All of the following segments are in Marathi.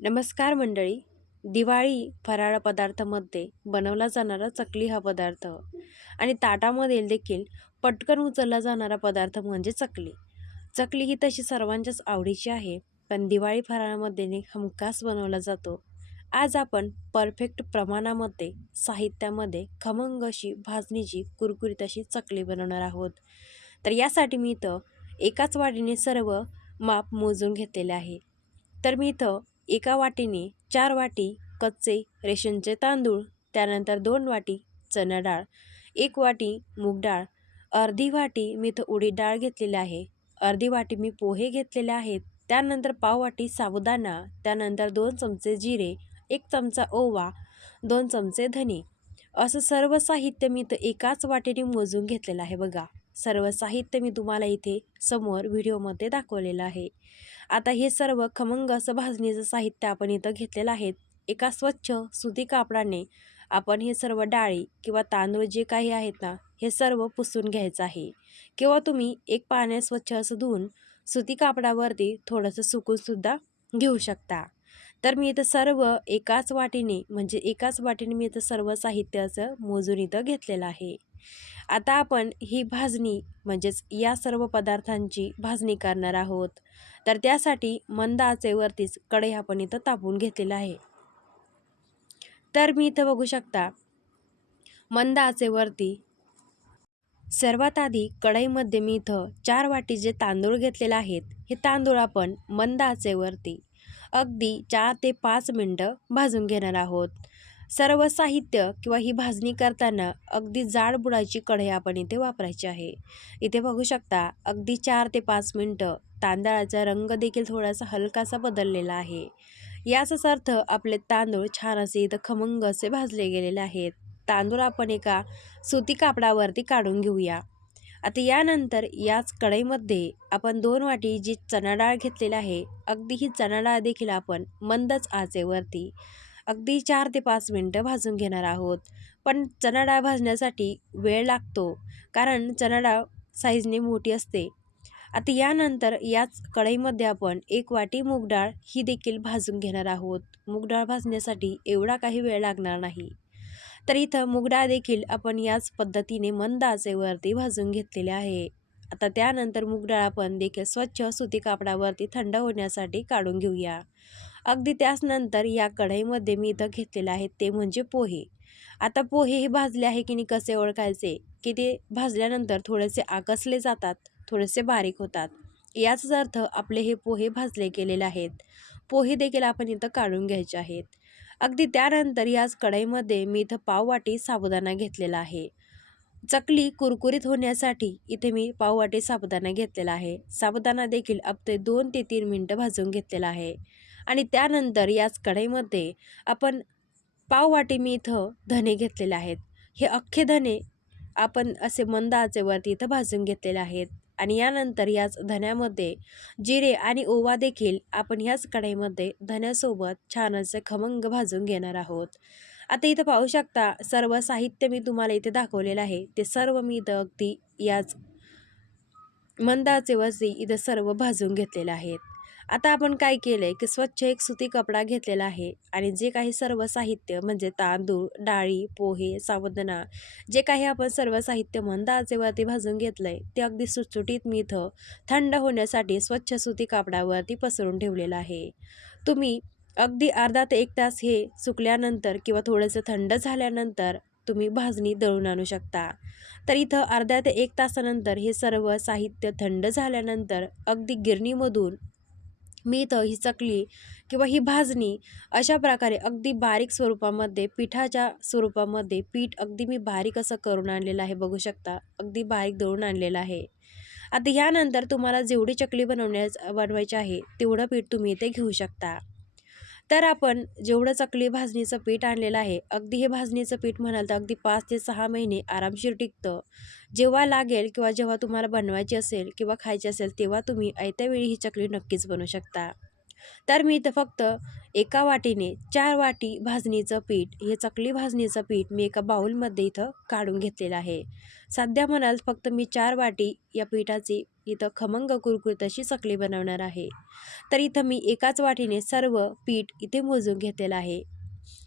नमस्कार मंडळी. दिवाळी फराळ पदार्थामध्ये बनवला जाणारा चकली हा पदार्थ आणि ताटामध्ये देखील पटकन उचलला जाणारा पदार्थ म्हणजे चकली. चकली ही तशी सर्वांच्याच आवडीची आहे, पण दिवाळी फराळामध्ये हमखास बनवला जातो. आज आपण परफेक्ट प्रमाणामध्ये साहित्यामध्ये खमंग अशी भाजणीची कुरकुरीत अशी चकली बनवणार आहोत. तर यासाठी मी इथं एकाच वाटीने सर्व माप मोजून घेतलेले आहे. तर मी इथं एका वाटीने 4 वाटी कच्चे रेशनचे तांदूळ, त्यानंतर 2 वाटी चणा डाळ, 1 वाटी मूग डाळ, अर्धी वाटी मी इथं उडीद डाळ घेतलेली आहे, अर्धी वाटी मी पोहे घेतलेले आहेत, त्यानंतर पाव वाटी साबुदाणा, त्यानंतर 2 चमचे जिरे, 1 चमचा ओवा, 2 चमचे धने, असं सर्व साहित्य मी इथं एकाच वाटीने मोजून घेतलेलं आहे बघा. सर्व साहित्य मी तुम्हाला इथे समोर व्हिडिओमध्ये दाखवलेलं आहे. आता हे सर्व खमंग असं भाजणीचं साहित्य आपण इथं घेतलेलं आहे. एका स्वच्छ सुती कापडाने आपण हे सर्व डाळी किंवा तांदूळ जे काही आहेत ना, हे सर्व पुसून घ्यायचं आहे. किंवा तुम्ही एक पाण्यात स्वच्छ असं धुवून सुती कापडावरती थोडंसं सुकूनसुद्धा घेऊ शकता. तर मी इथं सर्व एकाच वाटीने मी इथं सर्व साहित्य असं मोजून इथं घेतलेलं आहे. आता आपण ही भाजणी म्हणजेच या सर्व पदार्थांची भाजणी करणार आहोत. तर त्यासाठी मंद आचेवरतीच कढई आपण इथं तापवून घेतलेलं आहे. तर मी इथं बघू शकता मंद आचेवरती सर्वात आधी कढईमध्ये मी इथं 4 वाटी जे तांदूळ घेतलेले आहेत, हे तांदूळ आपण मंद आचेवरती अगदी 4 ते 5 मिनटं भाजून घेणार आहोत. सर्व साहित्य किंवा ही भाजणी करताना अगदी जाड बुडाची कढई आपण इथे वापरायची आहे. इथे बघू शकता अगदी 4 ते 5 मिनटं तांदळाचा रंग देखील थोडासा हलकासा बदललेला आहे. याचाच अर्थ आपले तांदूळ छान असे इथं खमंग असे भाजले गेलेले आहेत. तांदूळ आपण एका सुती कापडावरती काढून घेऊया. आता यानंतर याच कढईमध्ये आपण 2 वाटी जी चणा डाळ घेतलेली आहे, अगदी ही चणा डाळ देखील आपण मंदच आचेवरती अगदी 4 ते 5 मिनटं भाजून घेणार आहोत. पण चणा डाळ भाजण्यासाठी वेळ लागतो, कारण चणा डाळ साईजने मोठी असते. आता यानंतर याच कढईमध्ये आपण 1 वाटी मूग डाळ ही देखील भाजून घेणार आहोत. मूग डाळ भाजण्यासाठी एवढा काही वेळ लागणार नाही. तर इथं मूग डाळ देखील आपण याच पद्धतीने मंद आचेवरती भाजून घेतलेले आहे. आता त्यानंतर मूग डाळ आपण देखील स्वच्छ सुती कापडावरती थंड होण्यासाठी काढून घेऊया. अगदी त्याचनंतर या कढईमध्ये मी इथं घेतलेलं आहे ते म्हणजे पोहे. आता पोहे हे भाजले आहे की नाही कसे ओळखायचे, की ते भाजल्यानंतर थोडेसे आकसले जातात, थोडेसे बारीक होतात. याचाच अर्थ आपले हे पोहे भाजले गेलेले आहेत. पोहे देखील आपण इथं काढून घ्यायचे आहेत. अगदी त्यानंतर याच कढईमध्ये मी इथं पाव वाटी साबुदाणा घेतलेला आहे. चकली कुरकुरीत होण्यासाठी इथे मी पाव वाटी साबुदाणा घेतलेला आहे. साबुदाणा देखील अगदी 2 ते 3 मिनटं भाजून घेतलेला आहे. आणि त्यानंतर याच कढईमध्ये आपण पाव वाटी मी इथं धने घेतलेले आहेत. हे अख्खे धने आपण असे मंद आचेवरती इथं भाजून घेतलेले आहेत. आणि यानंतर याच धन्यामध्ये जिरे आणि ओवा देखील आपण ह्याच कढईमध्ये धन्यासोबत छान असे खमंग भाजून घेणार आहोत. आता इथं पाहू शकता सर्व साहित्य मी तुम्हाला इथे दाखवलेलं आहे. ते सर्व मी इथं अगदी याच मंद आचेवरती इथं सर्व भाजून घेतलेले आहेत. आता आपण काय केलंय की स्वच्छ एक सुती कपडा घेतलेला आहे आणि जे काही सर्व साहित्य म्हणजे तांदूळ, डाळी, पोहे, साबुदाणा जे काही आपण सर्व साहित्य मंद आचेवरती भाजून घेतलंय ते अगदी सुटसुटीत मी इथं थंड होण्यासाठी स्वच्छ सुती कापडावरती पसरून ठेवलेलं आहे. तुम्ही अगदी अर्धा ते 1 तास हे सुकल्यानंतर किंवा थोडंसं थंड झाल्यानंतर तुम्ही भाजणी दळून आणू शकता. तर इथं अर्ध्या ते 1 तासानंतर हे सर्व साहित्य थंड झाल्यानंतर अगदी गिरणीमधून मी इथं ही चकली किंवा ही भाजणी अशा प्रकारे अगदी बारीक स्वरूपामध्ये पिठाच्या स्वरूपामध्ये पीठ अगदी मी बारीक असं करून आणलेलं आहे. बघू शकता अगदी बारीक दळून आणलेलं आहे. आता ह्यानंतर तुम्हाला जेवढी चकली बनवायची आहे तेवढं पीठ तुम्ही इथे घेऊ शकता. तर आपण जेवढं चकली भाजणीचं पीठ आणलेलं आहे, अगदी हे भाजणीचं पीठ म्हणाल तर अगदी 5 ते 6 महिने आरामशीर टिकतं. जेव्हा लागेल किंवा जेव्हा तुम्हाला बनवायची असेल किंवा खायची असेल, तेव्हा तुम्ही आयत्या वेळी ही चकली नक्कीच बनवू शकता. तर मी इथं फक्त एका वाटीने 4 वाटी भाजणीचं पीठ, हे चकली भाजणीचं पीठ मी एका बाउलमध्ये इथं काढून घेतलेलं आहे. सध्या म्हणाल फक्त मी 4 वाटी या पिठाची इथं खमंग कुरकुरीत अशी चकली बनवणार आहे. तर इथं मी एकाच वाटीने सर्व पीठ इथे मोजून घेतलेलं आहे.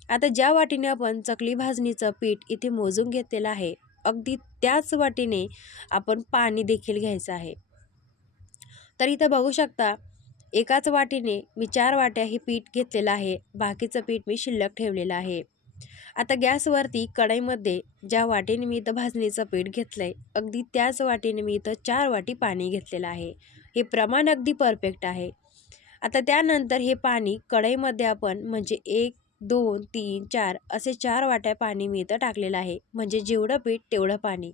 आता ज्या वाटीने आपण चकली भाजणीचं पीठ इथे मोजून घेतलेलं आहे, अगदी त्याच वाटीने आपण पाणी देखील घ्यायचं आहे. तर इथं बघू शकता, एकाच वाटीने मी 4 वाट्या हे पीठ घेतलेलं आहे. बाकीचं पीठ मी शिल्लक ठेवलेलं आहे. आता गॅसवरती कढईमध्ये ज्या वाटीने मी इथं भाजणीचं पीठ घेतलंय, अगदी त्याच वाटीने मी इथं 4 वाटी पाणी घेतलेलं आहे. हे प्रमाण अगदी परफेक्ट आहे. आता त्यानंतर हे पाणी कढईमध्ये आपण म्हणजे 1, 2, 3, 4 असे 4 वाट्या पाणी मी इथं टाकलेलं आहे. म्हणजे जेवढं पीठ तेवढं पाणी.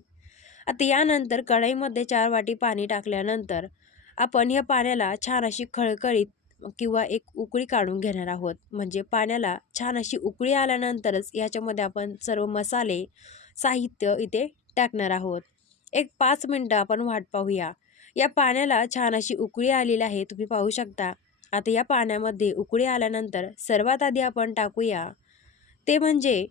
आता यानंतर कढईमध्ये 4 वाटी पाणी टाकल्यानंतर आपण या पाण्याला छान अशी खळखळीत किंवा एक उकळी काढून घेणार आहोत. म्हणजे पाण्याला छान अशी उकळी आल्यानंतरच याच्यामध्ये आपण सर्व मसाले, साहित्य इथे टाकणार आहोत. एक 5 मिनटं आपण वाट पाहूया. या पाण्याला छान अशी उकळी आलेली आहे, तुम्ही पाहू शकता. आता या पाण्यामध्ये उकळी आल्यानंतर सर्वात आधी आपण टाकूया ते म्हणजे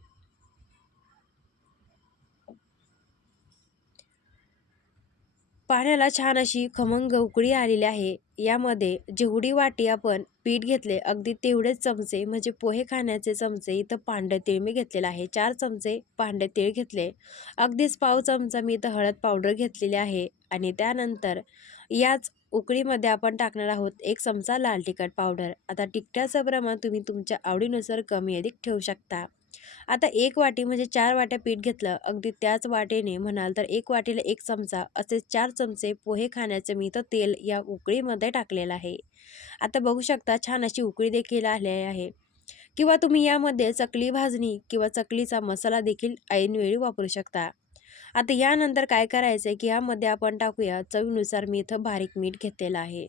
पाण्याला छान अशी खमंग उकळी आलेली आहे. यामध्ये जेवढी वाटी आपण पीठ घेतले अगदी तेवढेच चमचे म्हणजे पोहे खाण्याचे चमचे इथं पांढरे तीळ मी घेतलेलं आहे. 4 चमचे पांढरे तीळ घेतले. अगदीच पाव चमचा मी इथं हळद पावडर घेतलेली आहे आणि त्यानंतर याच उकळीमध्ये आपण टाकणार आहोत 1 चमचा लाल तिखट पावडर. आता तिखटाचं प्रमाण तुम्ही तुमच्या आवडीनुसार कमी अधिक ठेवू शकता. आता 1 वाटी म्हणजे 4 वाट्या पीठ घेतलं. अगदी त्याच वाटीने म्हणाल तर 1 वाटीला 1 चमचा असे 4 चमचे पोहे खाण्याचं मी इथं तेल या उकळीमध्ये टाकलेलं आहे. आता बघू शकता छान अशी उकळी देखील आलेली आहे. किंवा तुम्ही यामध्ये चकली भाजणी किंवा चकलीचा मसाला देखील ऐनवेळी वापरू शकता. आता यानंतर काय करायचं आहे की यामध्ये आपण टाकूया चवीनुसार मी इथं बारीक मीठ घेतलेलं आहे.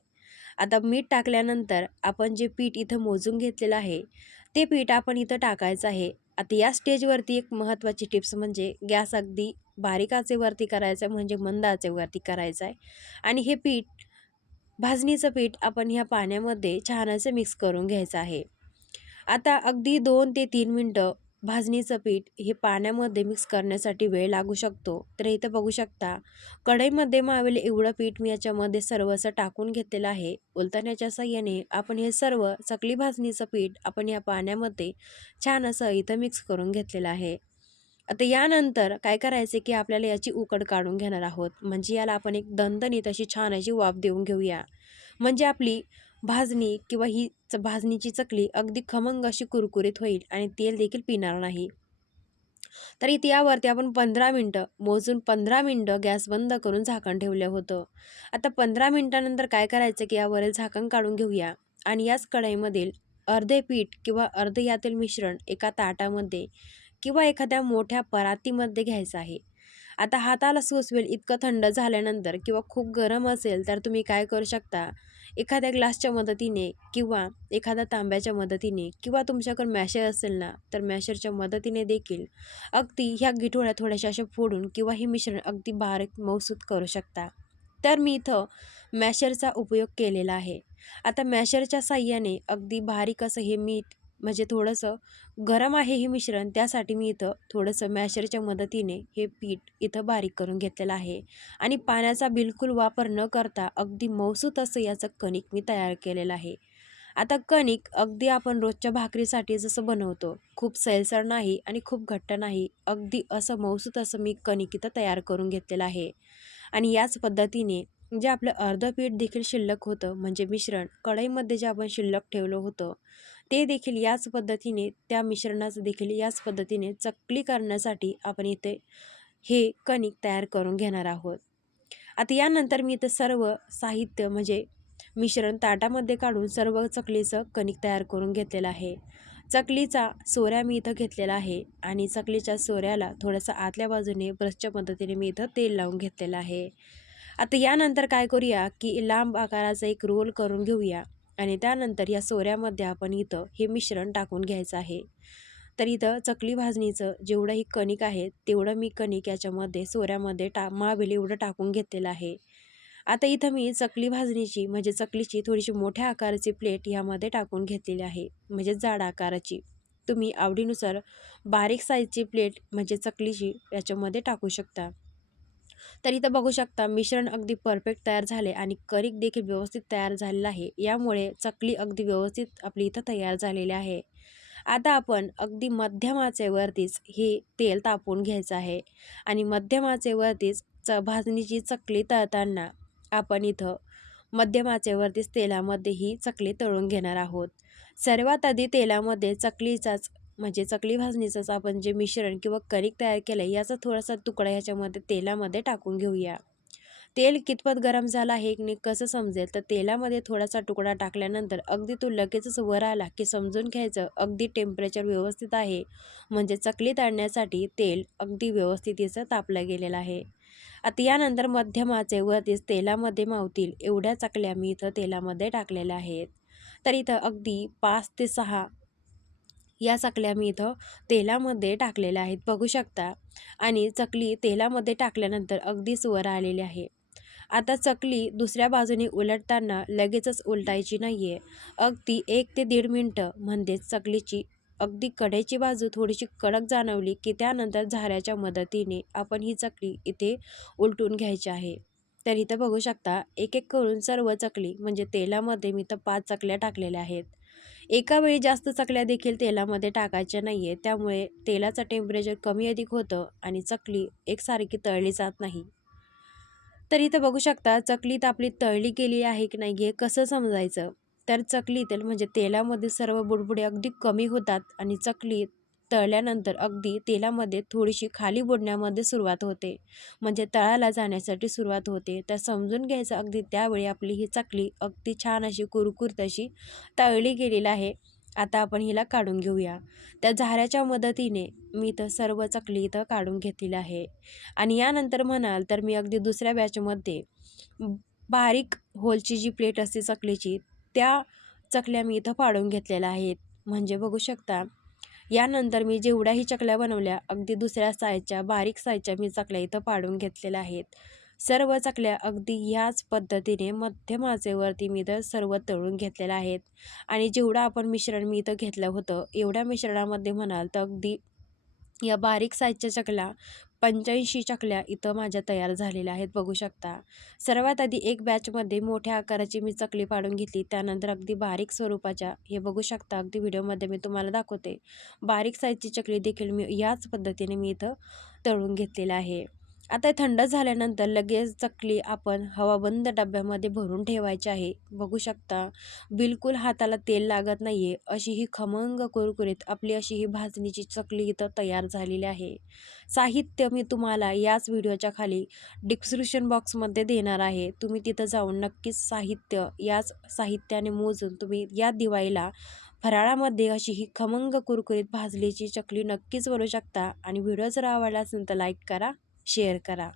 आता मीठ टाकल्यानंतर आपण जे पीठ इथं मोजून घेतलेलं आहे, ते पीठ आपण इथं टाकायचं आहे. आता या स्टेजवरती एक महत्त्वाची टिप्स म्हणजे गॅस अगदी बारीक आचेवरती करायचा आहे, म्हणजे मंद आचेवरती करायचा आहे. आणि हे पीठ भाजणीचं पीठ आपण ह्या पाण्यामध्ये छान असं मिक्स करून घ्यायचं आहे. आता अगदी 2 ते 3 मिनटं भाजणीचं पीठ हे पाण्यामध्ये मिक्स करण्यासाठी वेळ लागू शकतो. तर इथं बघू शकता, कढईमध्ये मावेल एवढं पीठ मी याच्यामध्ये सर्व असं टाकून घेतलेलं आहे. उलटण्याच्या साहाय्याने आपण हे सर्व चकली भाजणीचं पीठ आपण या पाण्यामध्ये छान असं इथं मिक्स करून घेतलेलं आहे. आता यानंतर काय करायचं की आपल्याला याची उकड काढून घेणार आहोत. म्हणजे याला आपण एक दणदणीत अशी छान अशी वाफ देऊन घेऊया. म्हणजे आपली भाजणी किंवा ही भाजणीची चकली अगदी खमंग अशी कुरकुरीत होईल आणि तेल देखील पिणार नाही. तर इथे यावरती आपण 15 मिनटं मोजून 15 मिनटं गॅस बंद करून झाकण ठेवलं होतं. आता 15 मिनिटानंतर काय करायचं की यावरील झाकण काढून घेऊया आणि याच कढईमधील अर्धे पीठ किंवा अर्धे यातील मिश्रण एका ताटामध्ये किंवा एखाद्या मोठ्या परातीमध्ये घ्यायचं आहे. आता हाताला सोसवेल इतकं थंड झाल्यानंतर किंवा खूप गरम असेल तर तुम्ही काय करू शकता, एखाद्या ग्लासच्या मदतीने किंवा एखाद्या तांब्याच्या मदतीने किंवा तुमच्याकडे मॅशर असेल ना, तर मॅशरच्या मदतीने देखील अगदी ह्या गिठोळ्या थोड्याशा अशा फोडून किंवा हे मिश्रण अगदी बारीक मऊसूत करू शकता. तर मी इथं मॅशरचा उपयोग केलेला आहे. आता मॅशरच्या साहाय्याने अगदी बारीक असं हे मीठ म्हणजे थोडंसं गरम आहे हे मिश्रण, त्यासाठी मी इथं थोडंसं मॅशरच्या मदतीने हे पीठ इथं बारीक करून घेतलेलं आहे आणि पाण्याचा बिलकुल वापर न करता अगदी मऊसूत असं याचं कणिक मी तयार केलेलं आहे. आता कणिक अगदी आपण रोजच्या भाकरीसाठी जसं बनवतो, खूप सैलसर नाही आणि खूप घट्ट नाही, अगदी असं मऊसूत असं मी कणिक इथं तयार करून घेतलेलं आहे. आणि याच पद्धतीने जे आपलं अर्धं पीठ देखील शिल्लक होतं, म्हणजे मिश्रण कढईमध्ये जे आपण शिल्लक ठेवलं होतं, ते देखील याच पद्धतीने त्या मिश्रणाचं देखील याच पद्धतीने चकली करण्यासाठी आपण इथे हे कणिक तयार करून घेणार आहोत. आता यानंतर मी इथं सर्व साहित्य म्हणजे मिश्रण ताटामध्ये काढून सर्व चकलीचं कणिक तयार करून घेतलेलं आहे. चकलीचा सोऱ्या मी इथं घेतलेला आहे आणि चकलीच्या सोऱ्याला थोडंसं आतल्या बाजूने ब्रशच्या मदतीने मी इथं तेल लावून घेतलेलं आहे. आता यानंतर काय करूया की लांब आकाराचा एक रोल करून घेऊया आणि त्यानंतर या सोऱ्यामध्ये आपण इथं हे मिश्रण टाकून घ्यायचं आहे. तर इथं चकली भाजणीचं जेवढंही कणिक आहे तेवढं मी कणिक याच्यामध्ये सोऱ्यामध्ये मावेल एवढं टाकून घेतलेलं आहे. आता इथं मी चकली भाजणीची म्हणजे चकलीची थोडीशी मोठ्या आकाराची प्लेट ह्यामध्ये टाकून घेतलेली आहे, म्हणजे जाड आकाराची. तुम्ही आवडीनुसार बारीक साईजची प्लेट म्हणजे चकलीची याच्यामध्ये टाकू शकता. तर इथं बघू शकता मिश्रण अगदी परफेक्ट तयार झाले आणि कणिक देखील व्यवस्थित तयार झालेलं आहे. यामुळे चकली अगदी व्यवस्थित आपली इथं तयार झालेली आहे. आता आपण अगदी मध्यम आचेवरतीच हे तेल तापवून घ्यायचं आहे आणि मध्यम आचेवरतीच भाजणीची चकली तळताना आपण इथं मध्यम आचेवरतीच तेलामध्ये ही चकली तळून घेणार आहोत. सर्वात आधी तेलामध्ये चकलीचाच म्हणजे चकली भाजणीचंच आपण जे मिश्रण किंवा कणिक तयार केलं आहे याचा थोडासा तुकडा ह्याच्यामध्ये तेलामध्ये टाकून घेऊया. तेल कितपत गरम झालं आहे की नाही कसं समजेल, तर तेलामध्ये थोडासा तुकडा टाकल्यानंतर अगदी तो लगेचच वर आला की समजून घ्यायचं अगदी टेम्परेचर व्यवस्थित आहे, म्हणजे चकली तळण्यासाठी तेल अगदी व्यवस्थितीचं तापलं गेलेलं आहे. आता यानंतर मध्यम आचेवरतीच तेलामध्ये मावतील एवढ्या चकल्या मी इथं तेलामध्ये टाकलेल्या आहेत. तर इथं अगदी 5 ते 6 या चकल्या मी इथं तेलामध्ये टाकलेल्या आहेत, बघू शकता. आणि चकली तेलामध्ये टाकल्यानंतर अगदीच वर आलेली आहे. आता चकली दुसऱ्या बाजूने उलटताना लगेचच उलटायची नाही आहे. अगदी 1 ते 1.5 मिनटं म्हणजेच चकलीची अगदी कडेची बाजू थोडीशी कडक जाणवली की त्यानंतर झाऱ्याच्या मदतीने आपण ही चकली इथे उलटून घ्यायची आहे. तर इथं बघू शकता एक एक करून सर्व चकली म्हणजे तेलामध्ये मी इथं 5 चकल्या टाकलेल्या आहेत. एका वेळी जास्त चकल्या देखील तेलामध्ये टाकायच्या नाही आहे, त्यामुळे तेलाचं टेम्परेचर कमी अधिक होतं आणि चकली एकसारखी तळली जात नाही. तर इथं बघू शकता चकलीत आपली तळली गेली आहे की नाही हे कसं समजायचं, तर चकलीतील म्हणजे तेलामध्ये सर्व बुडबुडे अगदी कमी होतात आणि चकली तळल्यानंतर अगदी तेलामध्ये थोडीशी खाली बुडण्यामध्ये सुरुवात होते, म्हणजे तळाला जाण्यासाठी सुरुवात होते. तर समजून घ्यायचं अगदी त्यावेळी आपली ही चकली अगदी छान अशी कुरकुरीत अशी तळली गेलेली आहे. आता आपण हिला काढून घेऊया. त्या झाऱ्याच्या मदतीने मी इथं सर्व चकली इथं काढून घेतलेली आहे. आणि यानंतर म्हणाल तर मी अगदी दुसऱ्या बॅचमध्ये बारीक होलची जी प्लेट असते चकलीची, त्या चकल्या मी इथं पाडून घेतलेल्या आहेत. म्हणजे बघू शकता यानंतर मी जेवढ्याही चकल्या बनवल्या अगदी दुसऱ्या साईजच्या बारीक साईजच्या मी चकल्या इथं पाडून घेतलेल्या आहेत. सर्व चकल्या अगदी ह्याच पद्धतीने मध्यम आचेवरती मी इथं सर्व तळून घेतलेल्या आहेत. आणि जेवढं आपण मिश्रण मी इथं घेतलं होतं एवढ्या मिश्रणामध्ये म्हणाल तर अगदी या बारीक साईजच्या चकल्या 85 चकल्या इथं माझ्या तयार झालेल्या आहेत, बघू शकता. सर्वात आधी एक बॅचमध्ये मोठ्या आकाराची मी चकली पाडून घेतली, त्यानंतर अगदी बारीक स्वरूपाच्या हे बघू शकता अगदी व्हिडिओमध्ये मी तुम्हाला दाखवते. बारीक साईजची चकली देखील मी याच पद्धतीने मी इथं तळून घेतलेलं आहे. आता थंड झाल्यानंतर लगेच चकली आपण हवाबंद डब्यामध्ये भरून ठेवायची आहे. बघू शकता बिलकुल हाताला तेल लागत नाही आहे, अशी ही खमंग कुरकुरीत आपली अशी ही भाजणीची चकली इथं तयार झालेली आहे. साहित्य मी तुम्हाला याच व्हिडिओच्या खाली डिस्क्रिप्शन बॉक्समध्ये देणार आहे. तुम्ही तिथं जाऊन नक्कीच साहित्य याच साहित्याने मोजून तुम्ही या दिवाळीला फराळामध्ये अशी ही खमंग कुरकुरीत भाजलेली चकली नक्कीच बनवू शकता. आणि व्हिडिओ जर आवडला असेल तर लाईक करा, शेअर करा.